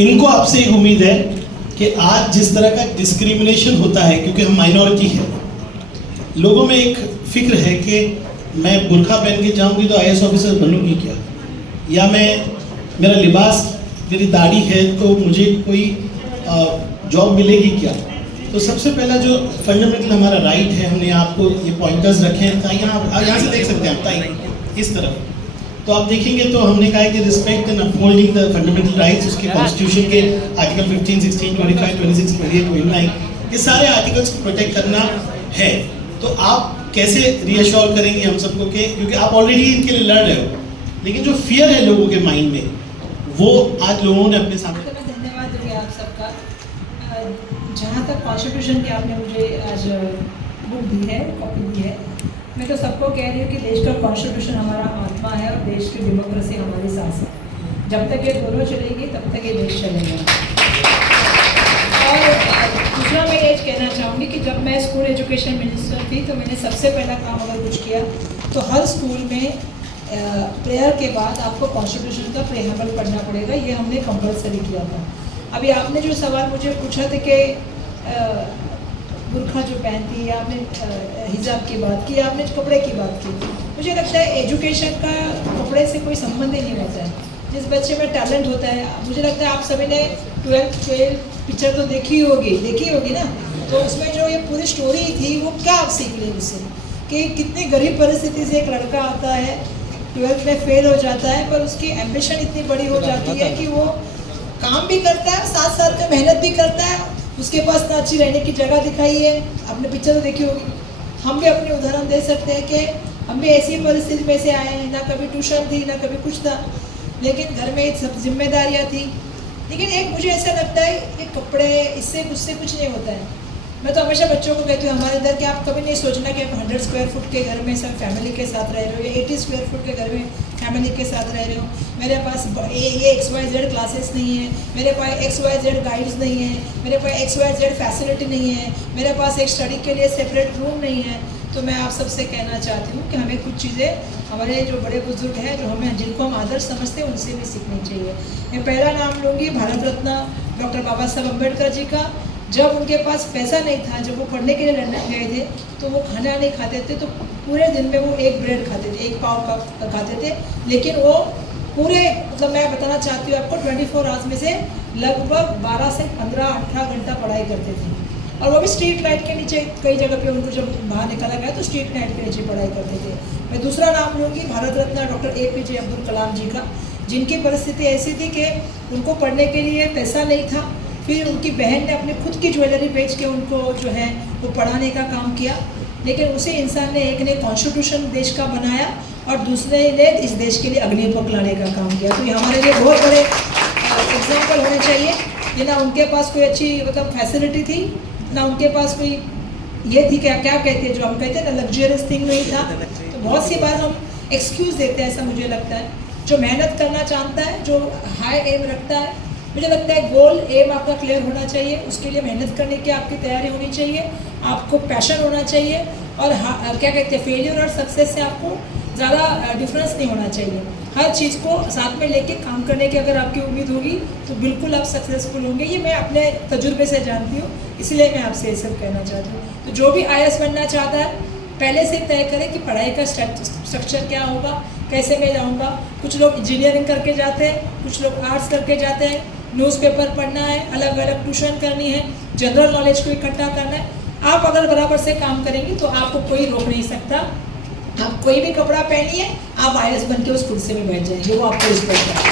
इनको आपसे एक उम्मीद है कि आज जिस तरह का डिस्क्रिमिनेशन होता है, क्योंकि हम माइनॉरिटी हैं, लोगों में एक फिक्र है कि मैं बुर्का पहन के जाऊंगी तो आईएएस ऑफिसर बनूंगी क्या, या मेरा लिबास, मेरी दाढ़ी है तो मुझे कोई जॉब मिलेगी क्या। तो सबसे पहला जो फंडामेंटल हमारा राइट है, हमने आपको ये पॉइंटर्स रखे हैं, यहाँ से देख सकते हैं आप ताई इस तरफ, तो आप देखेंगे तो हमने कहा कि respect and upholding the fundamental rights, उसके कॉन्स्टिट्यूशन के आर्टिकल 15, 16, 25, 26, 28, 29, ये सारे आर्टिकल्स को प्रोटेक्ट करना है। तो आप कैसे रीअश्योर करेंगे हम सबको कि, क्योंकि आप ऑलरेडी इनके लिए लड़ रहे हो, लेकिन जो फियर है लोगों के माइंड में, वो आज लोगों ने अपने सामने। तो मैं धन्यवाद दूंगी आप सबका। जहाँ तक कॉन्स्टिट्यूशन की आपने मुझे आज बुक दी है, कॉपी दी है, मैं तो सबको कह रही हूँ कि देश का कॉन्स्टिट्यूशन हमारा आत्मा है और देश की डेमोक्रेसी हमारी सांस है। जब तक ये दोनों चलेगी तब तक ये देश चलेगा। और दूसरा मैं ये कहना चाहूँगी कि जब मैं स्कूल एजुकेशन मिनिस्टर थी तो मैंने सबसे पहला काम अगर कुछ किया तो हर स्कूल में प्रेयर के बाद आपको कॉन्स्टिट्यूशन का प्रेहबल पढ़ना पड़ेगा, ये हमने कंपलसरी किया था। अभी आपने जो सवाल मुझे पूछा था कि बुर्खा जो पहनती है, आपने हिजाब की बात की, आपने कपड़े की बात की, मुझे लगता है एजुकेशन का कपड़े से कोई संबंध ही नहीं होता है। जिस बच्चे में टैलेंट होता है, मुझे लगता है आप सभी ने 12th 12 पिक्चर तो देखी होगी ना, तो उसमें जो ये पूरी स्टोरी थी वो क्या आप सीख लें उससे, कि कितनी गरीब परिस्थिति से एक लड़का आता है, 12th में फेल हो जाता है, पर उसकी एम्बिशन इतनी बड़ी हो जाती है कि वो काम भी करता है, साथ साथ में मेहनत भी करता है। उसके पास ना अच्छी रहने की जगह दिखाई है, आपने पिक्चर तो देखी होगी। हम भी अपने उदाहरण दे सकते हैं कि हम भी ऐसी परिस्थिति में से आए हैं, ना कभी ट्यूशन थी ना कभी कुछ था, लेकिन घर में सब जिम्मेदारियाँ थी। लेकिन एक मुझे ऐसा लगता है कि कपड़े इससे कुछ नहीं होता है। मैं तो हमेशा बच्चों को कहती हूँ हमारे इधर कि आप कभी नहीं सोचना कि आप 100 स्क्वायर फुट के घर में सब फैमिली के साथ रह रहे हो, या 80 स्क्वायर फुट के घर में फैमिली के साथ रह रहे हो। मेरे पास ये XYZ क्लासेस नहीं है, मेरे पास XYZ गाइड्स नहीं है, मेरे पास XYZ फैसिलिटी नहीं है, मेरे पास एक स्टडी के लिए सेपरेट रूम नहीं है। तो मैं आप सबसे कहना चाहती हूँ कि हमें कुछ चीज़ें हमारे जो बड़े बुजुर्ग हैं, जो जिनको हम आदर्श समझते हैं, उनसे भी सीखनी चाहिए। मैं पहला नाम लूँगी भारत रत्न डॉक्टर बाबा साहब अम्बेडकर जी का। जब उनके पास पैसा नहीं था, जब वो पढ़ने के लिए लंदन गए थे, तो वो खाना नहीं खाते थे, तो पूरे दिन में वो एक ब्रेड खाते थे, एक पाव का खाते थे, लेकिन वो पूरे मतलब मैं बताना चाहती हूँ आपको 24 आवर्स में से लगभग 12 से 15-18 घंटा पढ़ाई करते थे। और वो भी स्ट्रीट लाइट के नीचे, कई जगह पे उनको जब बाहर निकाला गया तो स्ट्रीट लाइट के नीचे पढ़ाई करते थे। मैं दूसरा नाम लूँगी भारत रत्न डॉक्टर APJ अब्दुल कलाम जी का, जिनकी परिस्थिति ऐसी थी कि उनको पढ़ने के लिए पैसा नहीं था, फिर उनकी बहन ने अपनी खुद की ज्वेलरी बेच के उनको जो है वो पढ़ाने का काम किया। लेकिन उसी इंसान ने, एक ने कॉन्स्टिट्यूशन देश का बनाया और दूसरे ने इस देश के लिए अग्निपथ लाने का काम किया। तो ये हमारे लिए बहुत बड़े एग्जाम्पल होने चाहिए कि ना उनके पास कोई अच्छी मतलब फैसिलिटी थी, ना उनके पास कोई ये थी क्या कहते हैं जो हम कहते हैं ना लग्जरियस थिंग नहीं था। तो बहुत सी बार हम एक्सक्यूज़ देते हैं, ऐसा मुझे लगता है। जो मेहनत करना चाहता है, जो हाई एम रखता है, मुझे लगता है गोल एम आपका क्लियर होना चाहिए, उसके लिए मेहनत करने की आपकी तैयारी होनी चाहिए, आपको पैशन होना चाहिए, और क्या कहते हैं फेलियर और सक्सेस से आपको ज़्यादा डिफरेंस नहीं होना चाहिए। हर चीज़ को साथ में लेके काम करने की अगर आपकी उम्मीद होगी तो बिल्कुल आप सक्सेसफुल होंगे। ये मैं अपने तजुर्बे से जानती हूँ, इसलिए मैं आपसे ये सब कहना चाहती हूँ। तो जो भी IAS बनना चाहता है, पहले से तय करें कि पढ़ाई का स्ट्रक्चर क्या होगा, कैसे मैं जाऊँगा। कुछ लोग इंजीनियरिंग करके जाते हैं, कुछ लोग आर्ट्स करके जाते हैं, न्यूज़पेपर पढ़ना है, अलग अलग ट्यूशन करनी है, जनरल नॉलेज को इकट्ठा करना है। आप अगर बराबर से काम करेंगे तो आपको कोई रोक नहीं सकता। आप कोई भी कपड़ा पहनिए, आप IAS बन के उस कुर्सी में बैठ जाएंगे, वो आपको रिस्पेक्ट करें।